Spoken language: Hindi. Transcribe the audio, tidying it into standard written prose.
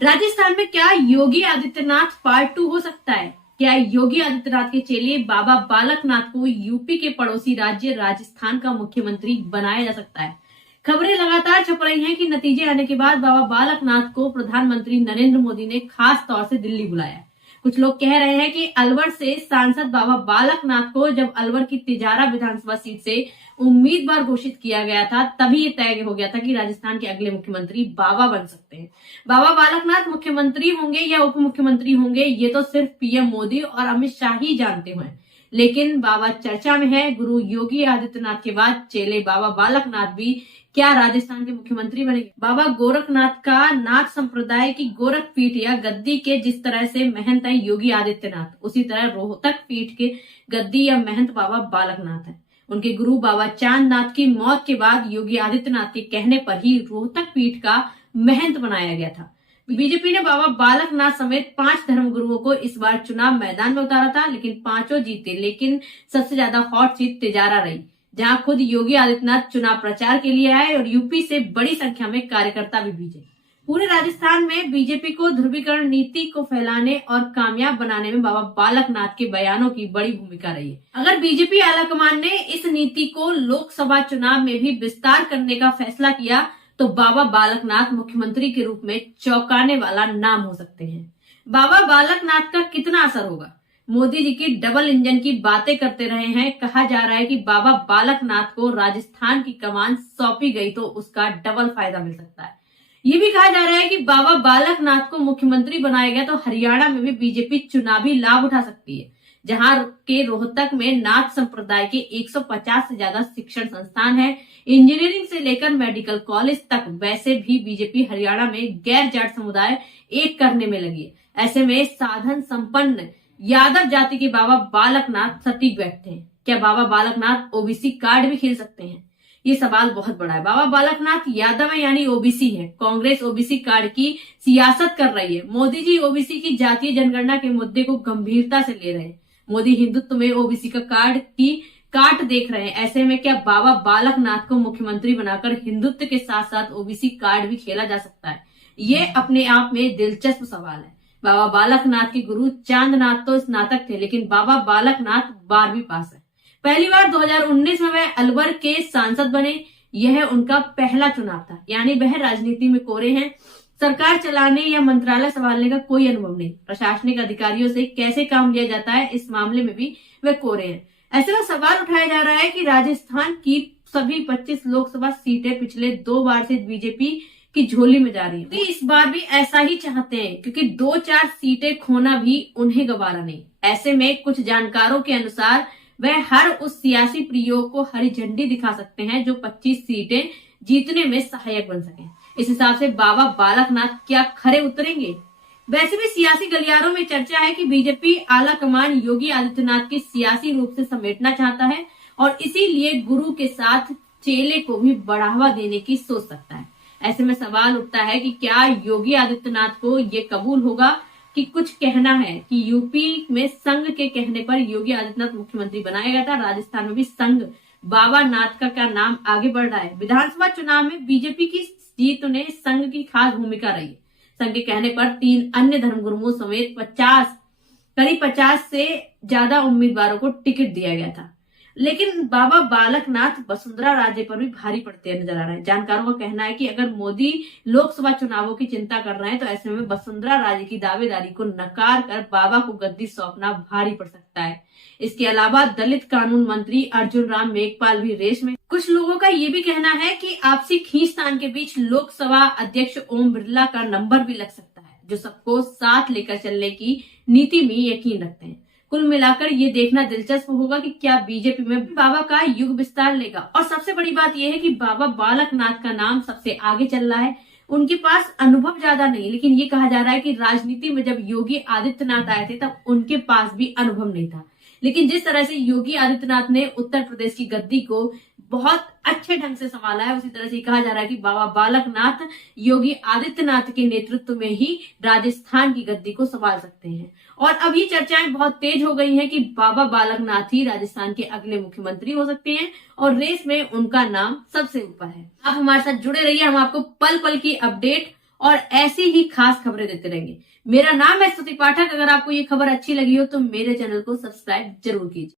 राजस्थान में क्या योगी आदित्यनाथ पार्ट 2 हो सकता है? क्या योगी आदित्यनाथ के चेले बाबा बालकनाथ को यूपी के पड़ोसी राज्य राजस्थान का मुख्यमंत्री बनाया जा सकता है? खबरें लगातार छप रही हैं कि नतीजे आने के बाद बाबा बालकनाथ को प्रधानमंत्री नरेंद्र मोदी ने खास तौर से दिल्ली बुलाया। कुछ लोग कह रहे हैं कि अलवर से सांसद बाबा बालकनाथ को जब अलवर की तिजारा विधानसभा सीट से उम्मीदवार घोषित किया गया था, तभी ये तय हो गया था कि राजस्थान के अगले मुख्यमंत्री बाबा बन सकते हैं। बाबा बालकनाथ मुख्यमंत्री होंगे या उप मुख्यमंत्री होंगे, ये तो सिर्फ पीएम मोदी और अमित शाह ही जानते हैं। लेकिन बाबा चर्चा में है। गुरु योगी आदित्यनाथ के बाद चेले बाबा बालकनाथ भी क्या राजस्थान के मुख्यमंत्री बनेंगे? बाबा गोरखनाथ का नाथ संप्रदाय की गोरख पीठ या गद्दी के जिस तरह से महंत है योगी आदित्यनाथ, उसी तरह रोहतक पीठ के गद्दी या महंत बाबा बालकनाथ है। उनके गुरु बाबा चांदनाथ की मौत के बाद योगी आदित्यनाथ के कहने पर ही रोहतक पीठ का महंत बनाया गया था। बीजेपी ने बाबा बालकनाथ समेत 5 धर्मगुरुओं को इस बार चुनाव मैदान में उतारा था, लेकिन 5 जीते। लेकिन सबसे ज्यादा हॉट सीट तिजारा रही, जहां खुद योगी आदित्यनाथ चुनाव प्रचार के लिए आए और यूपी से बड़ी संख्या में कार्यकर्ता भी भेजे। पूरे राजस्थान में बीजेपी को ध्रुवीकरण नीति को फैलाने और कामयाब बनाने में बाबा बालकनाथ के बयानों की बड़ी भूमिका रही है। अगर बीजेपी आलाकमान ने इस नीति को लोकसभा चुनाव में भी विस्तार करने का फैसला किया, तो बाबा बालकनाथ मुख्यमंत्री के रूप में चौंकाने वाला नाम हो सकते हैं। बाबा बालकनाथ का कितना असर होगा? मोदी जी की डबल इंजन की बातें करते रहे हैं। कहा जा रहा है कि बाबा बालकनाथ को राजस्थान की कमान सौंपी गई तो उसका डबल फायदा मिल सकता है। ये भी कहा जा रहा है कि बाबा बालकनाथ को मुख्यमंत्री बनाया गया तो हरियाणा में भी बीजेपी चुनावी लाभ उठा सकती है, जहां के रोहतक में नाथ संप्रदाय के 150 से ज्यादा शिक्षण संस्थान है। इंजीनियरिंग से लेकर मेडिकल कॉलेज तक। वैसे भी बीजेपी हरियाणा में गैर जाट समुदाय एक करने में लगी है। ऐसे में साधन संपन्न यादव जाति के बाबा बालकनाथ सटीक बैठते हैं। क्या बाबा बालकनाथ ओबीसी कार्ड भी खेल सकते हैं? ये सवाल बहुत बड़ा है। बाबा बालकनाथ यादव है, यानी ओबीसी है। कांग्रेस ओबीसी कार्ड की सियासत कर रही है। मोदी जी ओबीसी की जातीय जनगणना के मुद्दे को गंभीरता से ले रहे हैं। मोदी हिंदुत्व में ओबीसी का कार्ड की काट देख रहे हैं। ऐसे में क्या बाबा बालकनाथ को मुख्यमंत्री बनाकर हिंदुत्व के साथ साथ ओबीसी कार्ड भी खेला जा सकता है? ये अपने आप में दिलचस्प सवाल है। बाबा बालकनाथ के गुरु चांदनाथ तो स्नातक थे, लेकिन बाबा बालकनाथ 12वीं पास है। पहली बार 2019 में वह अलवर के सांसद बने। यह उनका पहला चुनाव था, यानी वह राजनीति में कोरे हैं। सरकार चलाने या मंत्रालय संभालने का कोई अनुभव नहीं। प्रशासनिक अधिकारियों से कैसे काम लिया जाता है, इस मामले में भी वे कोरे हैं। ऐसे में सवाल उठाया जा रहा है कि राजस्थान की सभी 25 लोकसभा सीटें पिछले 2 बार से बीजेपी की झोली में जा रही है। इस बार भी ऐसा ही चाहते हैं, क्योंकि 2-4 सीटें खोना भी उन्हें गवारा नहीं। ऐसे में कुछ जानकारों के अनुसार वह हर उस सियासी प्रयोग को हरी झंडी दिखा सकते हैं जो 25 सीटें जीतने में सहायक बन सके। इस हिसाब से बाबा बालकनाथ क्या खरे उतरेंगे? वैसे भी सियासी गलियारों में चर्चा है कि बीजेपी आला कमान योगी आदित्यनाथ की सियासी रूप से समेटना चाहता है और इसीलिए गुरु के साथ चेले को भी बढ़ावा देने की सोच सकता है। ऐसे में सवाल उठता है कि क्या योगी आदित्यनाथ को ये कबूल होगा कि कुछ कहना है कि यूपी में संघ के कहने पर योगी आदित्यनाथ मुख्यमंत्री बनाया गया था, राजस्थान में भी संघ बाबा नाथ का क्या नाम आगे बढ़ रहा है। विधानसभा चुनाव में बीजेपी की जीत ने संघ की खास भूमिका रही। संघ के कहने पर 3 अन्य धर्मगुरुओं समेत करीब 50 से ज्यादा उम्मीदवारों को टिकट दिया गया था। लेकिन बाबा बालकनाथ वसुंधरा राजे पर भी भारी पड़ते नजर आ रहे हैं। जानकारों का कहना है कि अगर मोदी लोकसभा चुनावों की चिंता कर रहे हैं, तो ऐसे में वसुंधरा राजे की दावेदारी को नकार कर बाबा को गद्दी सौंपना भारी पड़ सकता है। इसके अलावा दलित कानून मंत्री अर्जुन राम मेघवाल भी रेस में। कुछ लोगों का ये भी कहना है कि आपसी खींचतान के बीच लोकसभा अध्यक्ष ओम बिरला का नंबर भी लग सकता है, जो सबको साथ लेकर चलने की नीति में यकीन रखते हैं। कुल मिलाकर ये देखना दिलचस्प होगा कि क्या बीजेपी में बाबा का युग विस्तार लेगा। और सबसे बड़ी बात यह है कि बाबा बालकनाथ का नाम सबसे आगे चल रहा है। उनके पास अनुभव ज्यादा नहीं, लेकिन ये कहा जा रहा है कि राजनीति में जब योगी आदित्यनाथ आए थे तब उनके पास भी अनुभव नहीं था। लेकिन जिस तरह से योगी आदित्यनाथ ने उत्तर प्रदेश की गद्दी को बहुत अच्छे ढंग से संभाला है, उसी तरह से कहा जा रहा है कि बाबा बालकनाथ योगी आदित्यनाथ के नेतृत्व में ही राजस्थान की गद्दी को संभाल सकते हैं। और अब ये चर्चाएं बहुत तेज हो गई हैं कि बाबा बालकनाथ ही राजस्थान के अगले मुख्यमंत्री हो सकते हैं और रेस में उनका नाम सबसे ऊपर है। आप हमारे साथ जुड़े रहिए, हम आपको पल पल की अपडेट और ऐसी ही खास खबरें देते रहेंगे। मेरा नाम है स्तुति पाठक। अगर आपको ये खबर अच्छी लगी हो तो मेरे चैनल को सब्सक्राइब जरूर कीजिए।